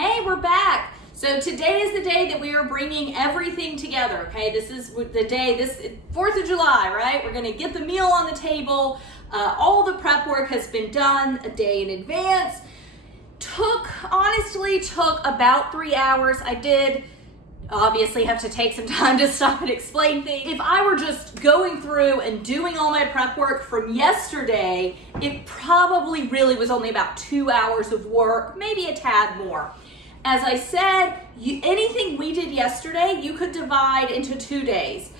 Hey, we're back. So today is the day that we are bringing everything together, okay? This is the day, this 4th of July, right? We're gonna get the meal on the table. All the prep work has been done a day in advance. Honestly took about 3 hours. I did obviously have to take some time to stop and explain things. If I were just going through and doing all my prep work from yesterday, it probably really was only about 2 hours of work, maybe a tad more. As I said, anything we did yesterday, you could divide into 2 days.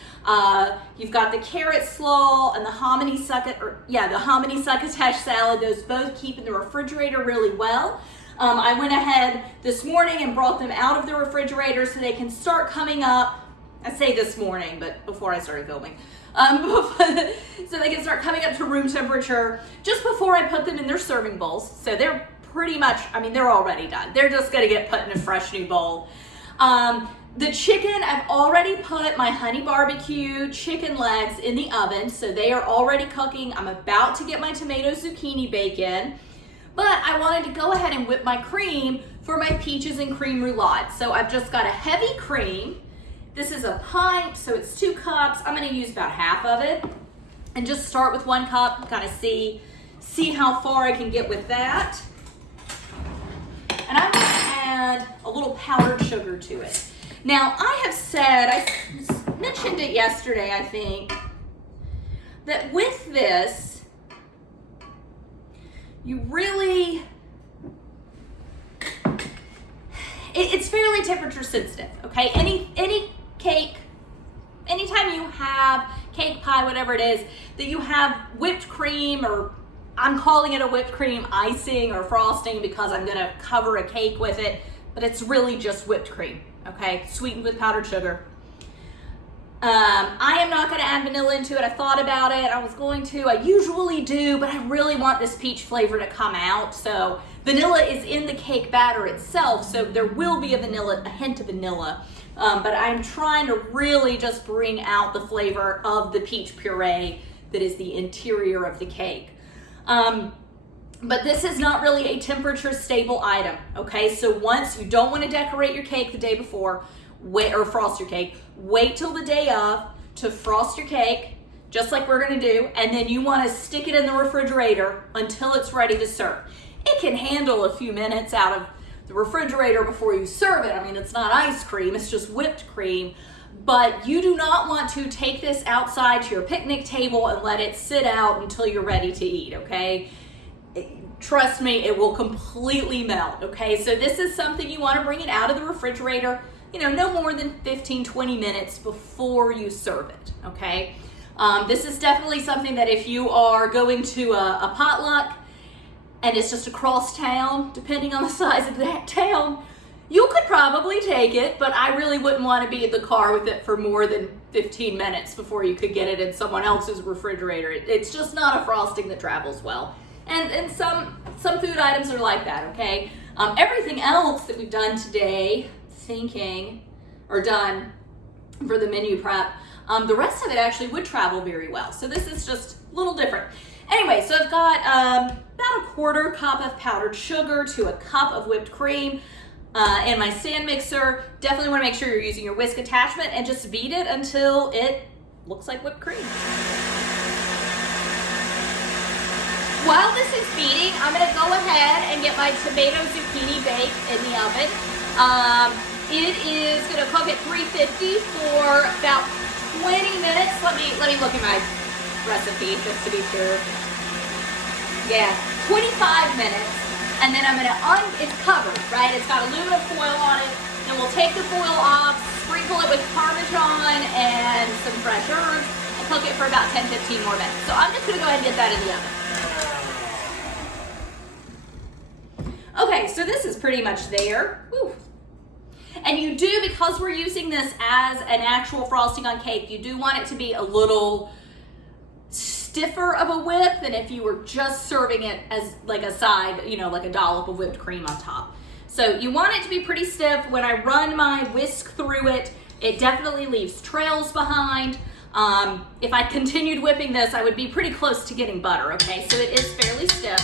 You've got the carrot slaw and the hominy succotash salad. Those both keep in the refrigerator really well. I went ahead this morning and brought them out of the refrigerator so they can start coming up. I say this morning, but before I started filming. So they can start coming up to room temperature just before I put them in their serving bowls. So they're pretty much, they're already done. They're just gonna get put in a fresh new bowl. The chicken, I've already put my honey barbecue chicken legs in the oven, so they are already cooking. I'm about to get my tomato zucchini bacon, but I wanted to go ahead and whip my cream for my peaches and cream roulade. So I've just got a heavy cream. This is a pint, so it's 2 cups. I'm gonna use about half of it and just start with 1 cup, kind of see how far I can get with that. And I'm gonna add a little powdered sugar to it. Now, I have said, I mentioned it yesterday, I think, that with this, you really, it's fairly temperature sensitive, okay? Any cake, anytime you have cake, pie, whatever it is, that you have whipped cream, or I'm calling it a whipped cream icing or frosting because I'm gonna cover a cake with it, but it's really just whipped cream, okay? Sweetened with powdered sugar. I am not gonna add vanilla into it. I thought about it, I was going to, I usually do, but I really want this peach flavor to come out. So vanilla is in the cake batter itself, so there will be a hint of vanilla. But I'm trying to really just bring out the flavor of the peach puree that is the interior of the cake. But this is not really a temperature stable item, okay? So once you don't want to decorate your cake the day before, or frost your cake, wait till the day of to frost your cake, just like we're gonna do, and then you wanna stick it in the refrigerator until it's ready to serve. It can handle a few minutes out of the refrigerator before you serve it. It's not ice cream, it's just whipped cream. But you do not want to take this outside to your picnic table and let it sit out until you're ready to eat, okay? Trust me, it will completely melt, okay? So this is something you want to bring it out of the refrigerator, no more than 15-20 minutes before you serve it, okay? This is definitely something that if you are going to a potluck and it's just across town, depending on the size of that town, you could probably take it, but I really wouldn't want to be in the car with it for more than 15 minutes before you could get it in someone else's refrigerator. It's just not a frosting that travels well. And some food items are like that, okay? Everything else that we've done today, done for the menu prep, the rest of it actually would travel very well. So this is just a little different. Anyway, so I've got about a 1/4 cup of powdered sugar to a cup of whipped cream. And my stand mixer. Definitely want to make sure you're using your whisk attachment and just beat it until it looks like whipped cream. While this is beating, I'm going to go ahead and get my tomato zucchini baked in the oven. It is going to cook at 350 for about 20 minutes. Let me look at my recipe just to be sure. Yeah, 25 minutes. And then I'm gonna it's covered, right? It's got aluminum foil on it. Then we'll take the foil off, sprinkle it with Parmesan and some fresh herbs, and cook it for about 10-15 more minutes. So I'm just gonna go ahead and get that in the oven. Okay, so this is pretty much there. Whew. And you do, because we're using this as an actual frosting on cake, you do want it to be a little stiffer of a whip than if you were just serving it as like a side, like a dollop of whipped cream on top. So you want it to be pretty stiff. When I run my whisk through it, it definitely leaves trails behind. If I continued whipping this, I would be pretty close to getting butter, okay? So it is fairly stiff.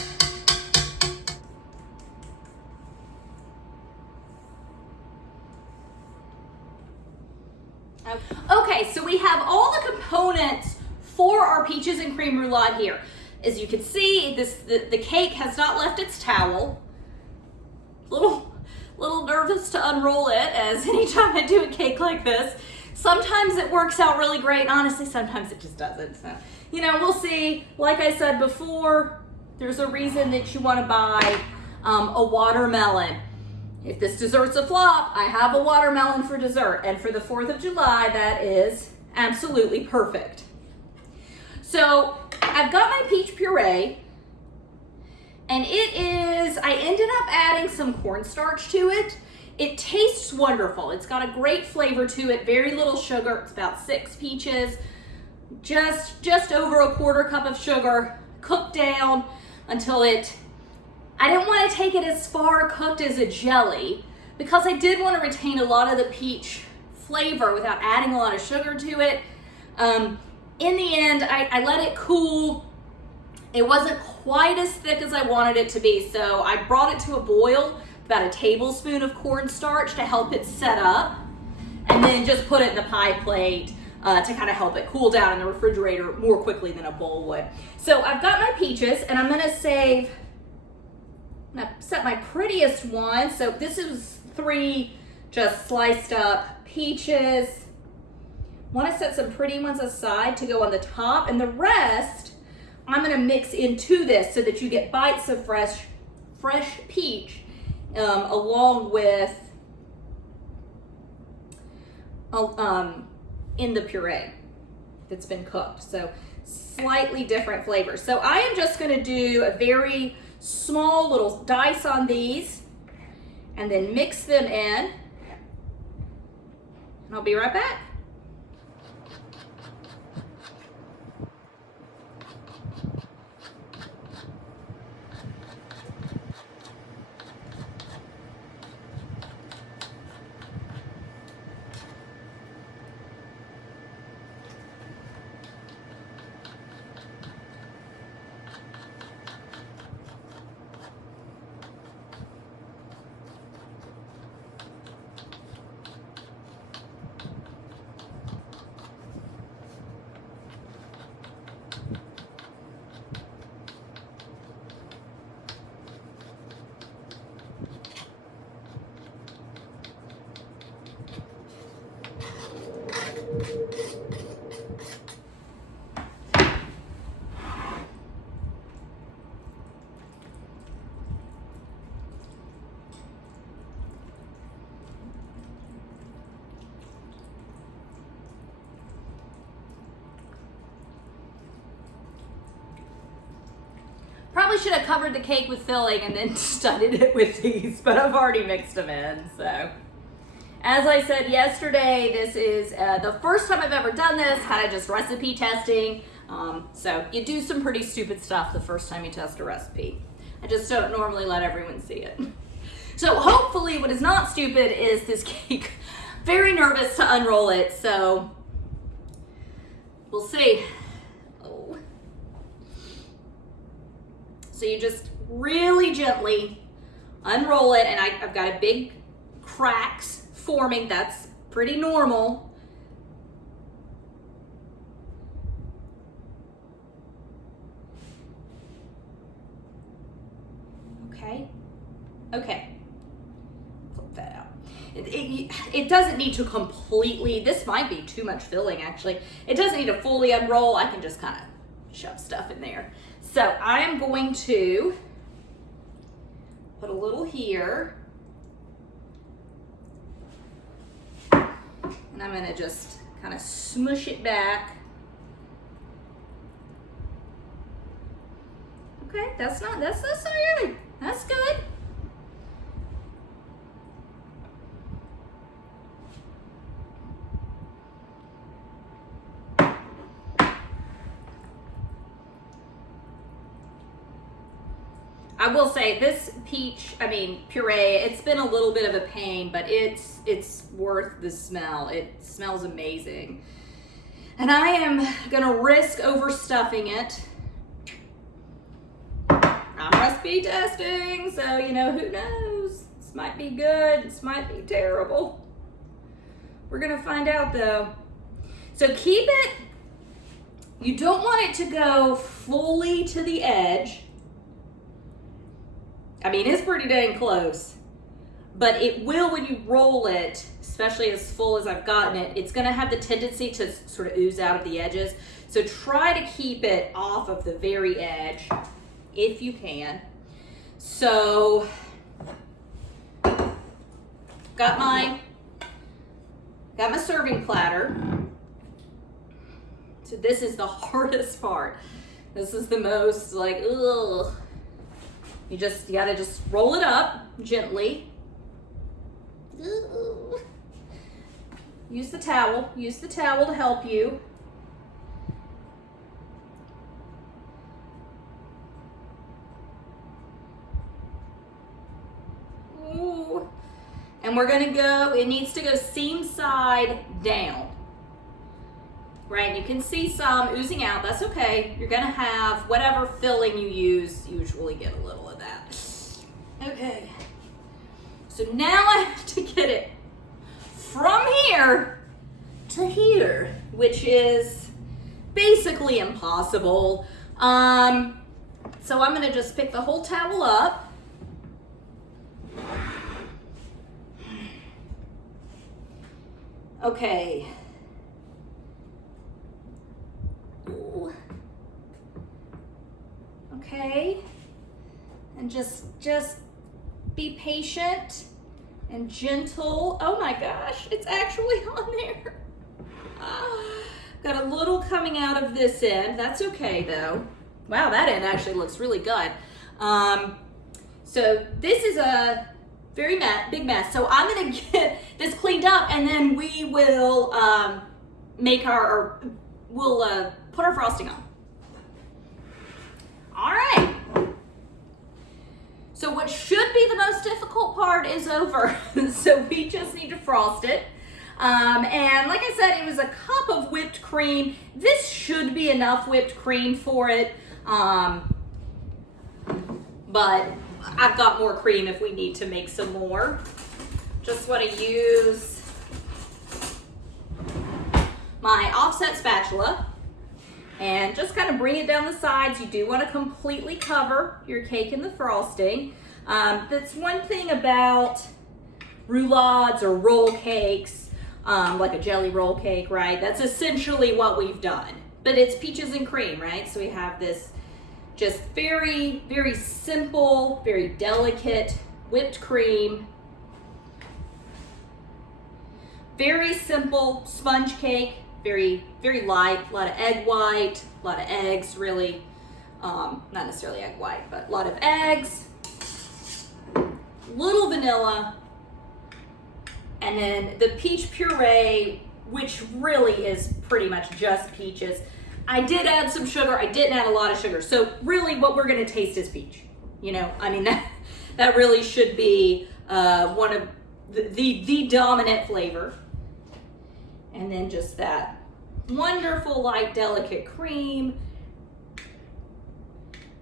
Okay, so we have all the components for our peaches and cream roulade here. As you can see, the cake has not left its towel. Little nervous to unroll it, as anytime I do a cake like this. Sometimes it works out really great. Honestly, sometimes it just doesn't. So, you know, we'll see. Like I said before, there's a reason that you want to buy a watermelon. If this dessert's a flop, I have a watermelon for dessert. And for the 4th of July, that is absolutely perfect. So I've got my peach puree, and I ended up adding some cornstarch to it. It tastes wonderful. It's got a great flavor to it, very little sugar. It's about 6 peaches, just over a 1/4 cup of sugar, cooked down until I didn't want to take it as far cooked as a jelly because I did want to retain a lot of the peach flavor without adding a lot of sugar to it. In the end, I let it cool. It wasn't quite as thick as I wanted it to be, so I brought it to a boil, about a tablespoon of cornstarch to help it set up, and then just put it in the pie plate to kind of help it cool down in the refrigerator more quickly than a bowl would. So I've got my peaches, and I'm gonna set my prettiest one. So this is 3 just sliced up peaches. Want to set some pretty ones aside to go on the top, and the rest I'm going to mix into this so that you get bites of fresh peach along with in the puree that's been cooked. So slightly different flavors. So I am just going to do a very small little dice on these and then mix them in, and I'll be right back. Probably should have covered the cake with filling and then studded it with these, but I've already mixed them in. So, as I said yesterday, this is the first time I've ever done this, kind of just recipe testing. So you do some pretty stupid stuff the first time you test a recipe. I just don't normally let everyone see it. So hopefully what is not stupid is this cake. Very nervous to unroll it, so we'll see. Oh. So you just really gently unroll it, and I've got a big cracks forming. That's pretty normal. Okay. Flip that out. It doesn't need to completely, this might be too much filling actually. It doesn't need to fully unroll. I can just kind of shove stuff in there. So I am going to put a little here. And I'm going to just kind of smush it back. Okay, that's not really, that's good. I will say this puree, it's been a little bit of a pain, but it's worth the smell. It smells amazing. And I am gonna risk overstuffing it. I'm recipe testing, so who knows? This might be good, this might be terrible. We're gonna find out though. So keep it, you don't want it to go fully to the edge. I mean, it's pretty dang close, but it will when you roll it, especially as full as I've gotten it, it's gonna have the tendency to sort of ooze out of the edges. So try to keep it off of the very edge if you can. So, got my serving platter. So this is the hardest part. This is the most like, ugh. You gotta just roll it up gently. Ugh. Use the towel to help you. Ooh. And we're gonna go, it needs to go seam side down. Right, you can see some oozing out, that's okay. You're gonna have whatever filling you use, usually get a little of that. Okay, so now I have to get it from here to here, which is basically impossible. So I'm gonna just pick the whole towel up. Okay. Ooh. Okay. And just be patient and gentle. Oh my gosh, it's actually on there. Got a little coming out of this end. That's okay though. Wow, that end actually looks really good. So this is a very big mess. So I'm gonna get this cleaned up and then we will we'll put our frosting on. All right. So what should be the most difficult part is over. So we just need to frost it. And like I said, it was a cup of whipped cream. This should be enough whipped cream for it. But I've got more cream if we need to make some more. Just want to use my offset spatula and just kind of bring it down the sides. You do want to completely cover your cake in the frosting. That's one thing about roulades or roll cakes, like a jelly roll cake, right? That's essentially what we've done. But it's peaches and cream, right? So we have this just very, very simple, very delicate whipped cream. Very simple sponge cake, very, very light, a lot of egg white, a lot of eggs, really, not necessarily egg white, but a lot of eggs, little vanilla, and then the peach puree, which really is pretty much just peaches. I did add some sugar, I didn't add a lot of sugar, so really what we're gonna taste is peach. You know, I mean, that really should be one of the dominant flavor. And then just that wonderful, light, delicate cream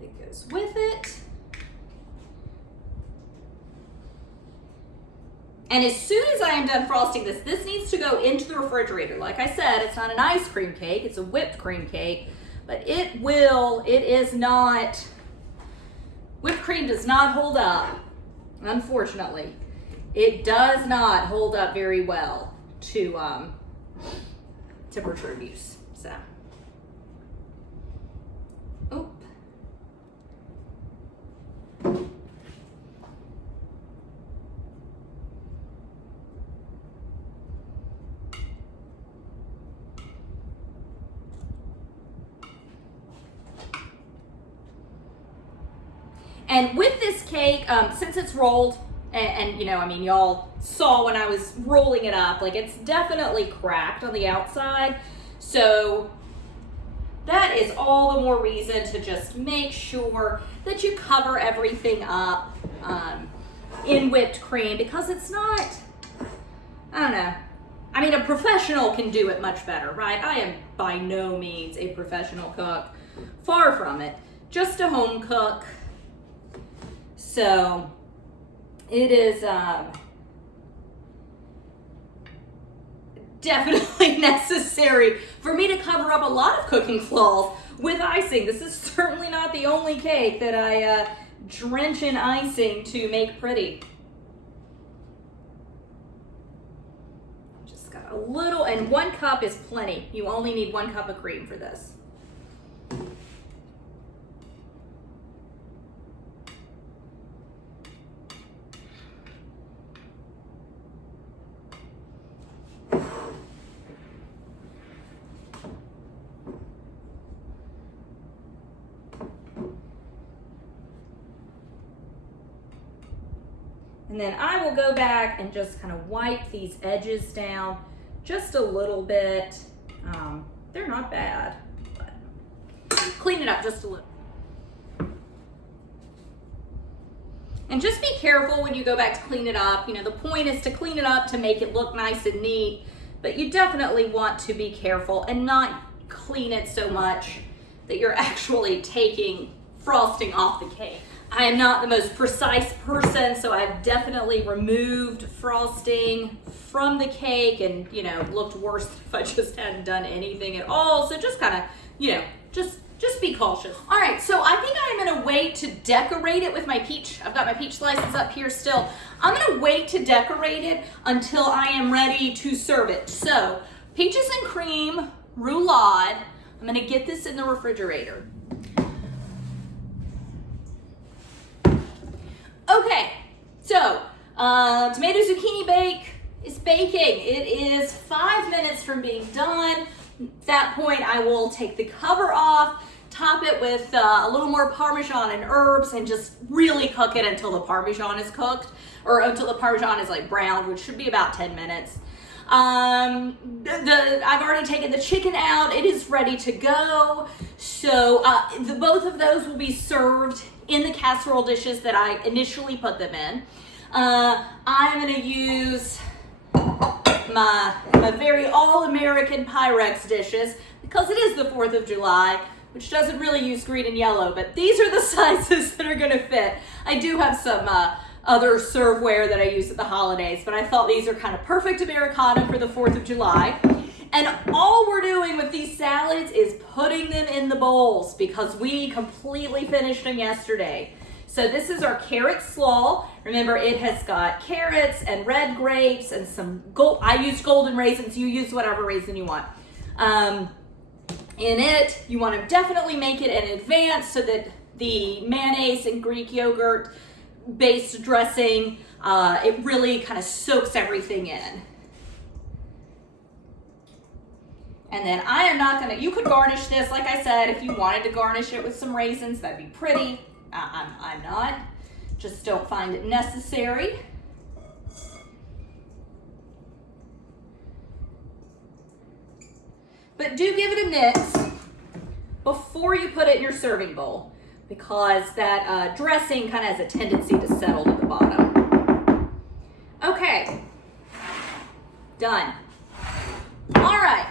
that goes with it. And as soon as I am done frosting this needs to go into the refrigerator. Like I said, it's not an ice cream cake, it's a whipped cream cake, but whipped cream does not hold up, unfortunately. It does not hold up very well to temperature abuse, so. Oop. And with this cake, since it's rolled, and you know, I mean, y'all saw when I was rolling it up, like it's definitely cracked on the outside. So that is all the more reason to just make sure that you cover everything up in whipped cream, because it's not, I don't know. I mean, a professional can do it much better, right? I am by no means a professional cook. Far from it. Just a home cook. So it is definitely necessary for me to cover up a lot of cooking flaws with icing. This is certainly not the only cake that I drench in icing to make pretty. Just got a little, and 1 cup is plenty. You only need 1 cup of cream for this. And then I will go back and just kind of wipe these edges down just a little bit. They're not bad, but clean it up just a little. And just be careful when you go back to clean it up. You know, the point is to clean it up to make it look nice and neat, but you definitely want to be careful and not clean it so much that you're actually taking frosting off the cake. I am not the most precise person, so I've definitely removed frosting from the cake and, you know, looked worse if I just hadn't done anything at all. So just kind of, you know, just be cautious. All right, so I think I'm gonna wait to decorate it with my peach. I've got my peach slices up here still. I'm gonna wait to decorate it until I am ready to serve it. So, peaches and cream roulade. I'm gonna get this in the refrigerator. Okay, so tomato zucchini bake is baking. It is 5 minutes from being done. At that point, I will take the cover off, top it with a little more Parmesan and herbs, and just really cook it until the Parmesan is cooked, or until the Parmesan is like browned, which should be about 10 minutes. I've already taken the chicken out. It is ready to go. So both of those will be served in the casserole dishes that I initially put them in. I'm gonna use my very all-American Pyrex dishes because it is the 4th of July, which doesn't really use green and yellow, but these are the sizes that are gonna fit. I do have some other serveware that I use at the holidays, but I thought these are kind of perfect Americana for the 4th of July. And all we're doing with these salads is putting them in the bowls because we completely finished them yesterday. So this is our carrot slaw. Remember, it has got carrots and red grapes and some I used golden raisins. You use whatever raisin you want. In it, you want to definitely make it in advance so that the mayonnaise and Greek yogurt based dressing, it really kind of soaks everything in. And then I am not gonna, you could garnish this, like I said, if you wanted to garnish it with some raisins, that'd be pretty. I'm not, just don't find it necessary. But do give it a mix before you put it in your serving bowl, because that dressing kind of has a tendency to settle to the bottom. Okay, done. All right.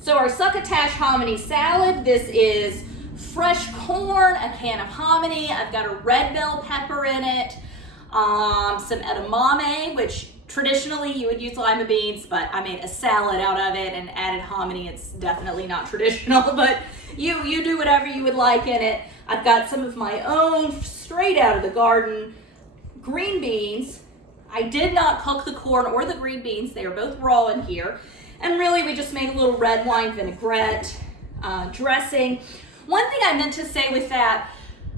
So our Succotash hominy salad, this is fresh corn, a can of hominy. I've got a red bell pepper in it, some edamame, which traditionally you would use lima beans, but I made a salad out of it and added hominy. It's definitely not traditional, but you do whatever you would like in it. I've got some of my own straight out of the garden green beans. I did not cook the corn or the green beans. They are both raw in here. And really, we just made a little red wine vinaigrette dressing. One thing I meant to say with that,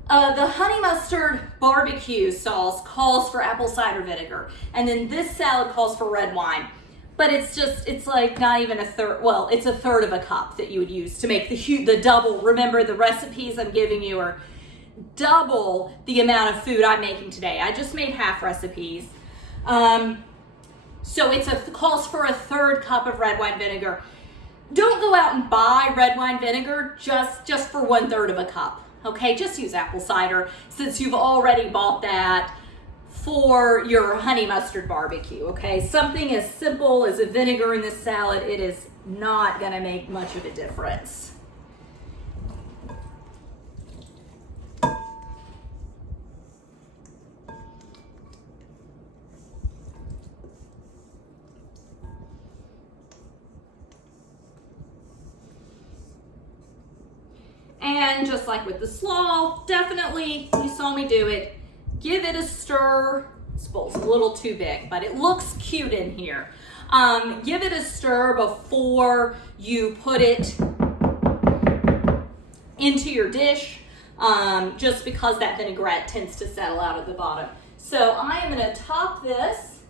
the honey mustard barbecue sauce calls for apple cider vinegar. And then this salad calls for red wine. But it's like not even a third, well, it's a third of a cup that you would use to make the double. Remember, the recipes I'm giving you are double the amount of food I'm making today. I just made half recipes. So it calls for a third cup of red wine vinegar. Don't go out and buy red wine vinegar just for 1/3 of a cup. Okay, just use apple cider since you've already bought that for your honey mustard barbecue. Okay, something as simple as a vinegar in this salad, it is not gonna make much of a difference. again, just like with the slaw, definitely, you saw me do it, give it a stir. This bowl's a little too big, but it looks cute in here. Give it a stir before you put it into your dish, just because that vinaigrette tends to settle out at the bottom. So I am going to top this.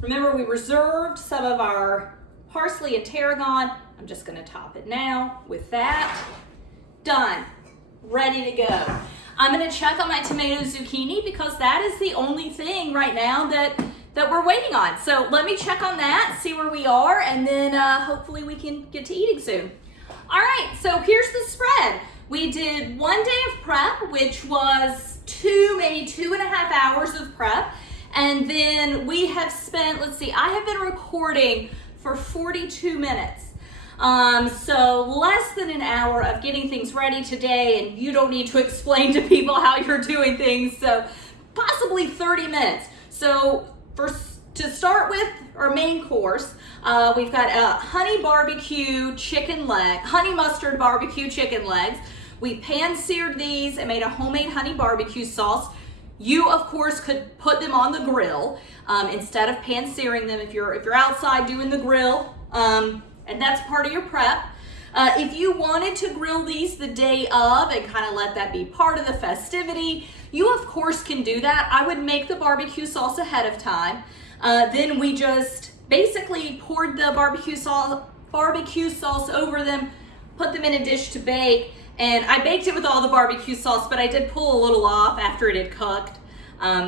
Remember, we reserved some of our parsley and tarragon. I'm just going to top it now with that. Done. Ready to go. I'm going to check on my tomato zucchini because that is the only thing right now that we're waiting on. So let me check on that, see where we are, and then hopefully we can get to eating soon. All right, so here's the spread. We did 1 day of prep, which was maybe 2.5 hours of prep. And then we have spent, let's see, I have been recording for 42 minutes. So less than an hour of getting things ready today, and you don't need to explain to people how you're doing things, so possibly 30 minutes. So to start with our main course, we've got a honey mustard barbecue chicken legs. We pan-seared these and made a homemade honey barbecue sauce. You, of course, could put them on the grill instead of pan-searing them if you're outside doing the grill. And that's part of your prep. If you wanted to grill these the day of and kind of let that be part of the festivity, you of course can do that. I would make the barbecue sauce ahead of time. Then we just basically poured the barbecue sauce over them, put them in a dish to bake, and I baked it with all the barbecue sauce, but I did pull a little off after it had cooked,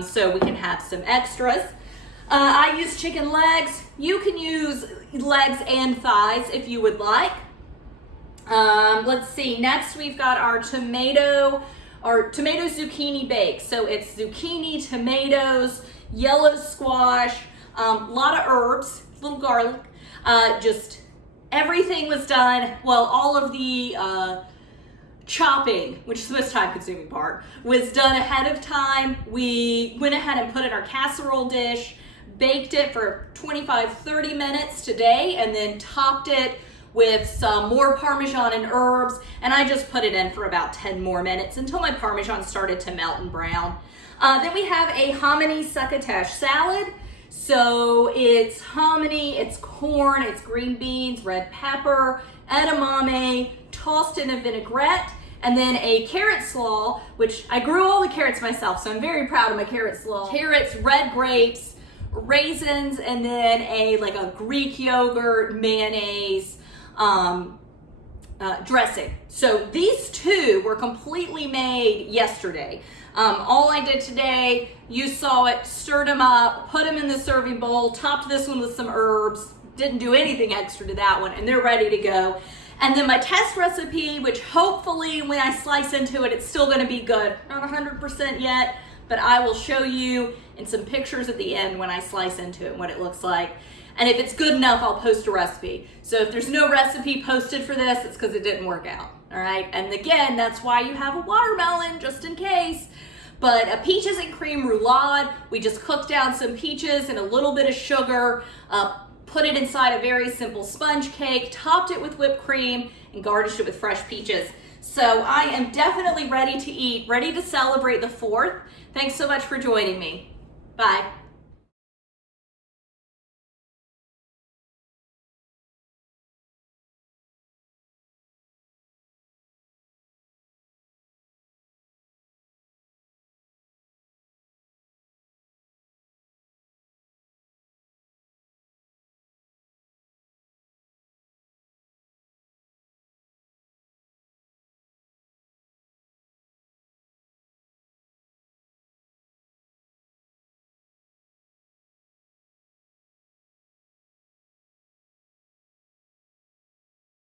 so we can have some extras. I use chicken legs. You can use legs and thighs if you would like. Let's see, next we've got our tomato zucchini bake. So it's zucchini, tomatoes, yellow squash, a lot of herbs, little garlic, just everything was done. Well, all of the chopping, which is the most time consuming part, was done ahead of time. We went ahead and put in our casserole dish, baked it for 25-30 minutes today, and then topped it with some more Parmesan and herbs, and I just put it in for about 10 more minutes until my Parmesan started to melt and brown. Then we have a Hominy Succotash salad. So it's hominy, it's corn, it's green beans, red pepper, edamame, tossed in a vinaigrette, and then a carrot slaw, which I grew all the carrots myself, so I'm very proud of my carrot slaw. Carrots, red grapes, raisins, and then a Greek yogurt, mayonnaise, dressing. So these two were completely made yesterday. All I did today, you saw it, stirred them up, put them in the serving bowl, topped this one with some herbs, didn't do anything extra to that one, and they're ready to go. And then my test recipe, which hopefully when I slice into it, it's still gonna be good. Not 100% yet, but I will show you in some pictures at the end when I slice into it, what it looks like. And if it's good enough, I'll post a recipe. So if there's no recipe posted for this, it's because it didn't work out, all right? And again, that's why you have a watermelon, just in case. But peaches and cream roulade, we just cooked down some peaches and a little bit of sugar, put it inside a very simple sponge cake, topped it with whipped cream, and garnished it with fresh peaches. So I am definitely ready to eat, ready to celebrate the 4th. Thanks so much for joining me. Bye.